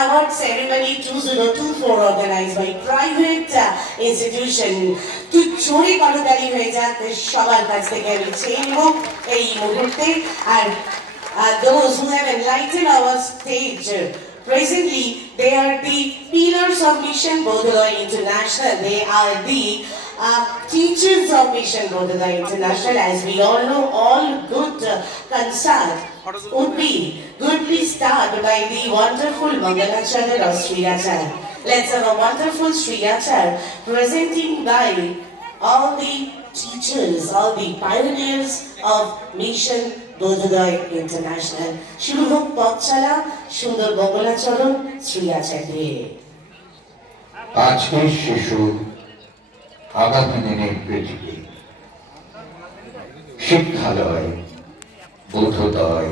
award ceremony 2024 organized by private institution to chori korotali hoye jak shobar kach theke ami চেয়ে নেব এই মুহূর্তে and those who have enlightened our stage presently, they are the pillars of Mission Bodhodaya International. They are the teachers of Mission Bodhodaya International. As we all know, all good concert would be goodly started by the wonderful Mangalacharya of Sri Acharya. Let's have a wonderful Sri Acharya presenting by all the teachers, all the pioneers of Mission Bodhodaya International. শুরু হোক পথ চলা সুন্দর মঙ্গলাচরণ শ্রী আচার্যে। আজকের শিশু আগামী দিনের পৃথিবী, শিক্ষালয় বোধোদয়।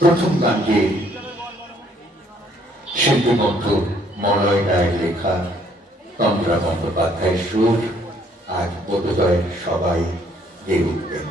প্রথম গানটি শিল্পী বন্ধু মলয় রায়ের লেখা, তন্দ্রা বন্দ্যোপাধ্যায়ের সুর। আজ বোধোদয়ের সবাই গেয়ে উঠবেন।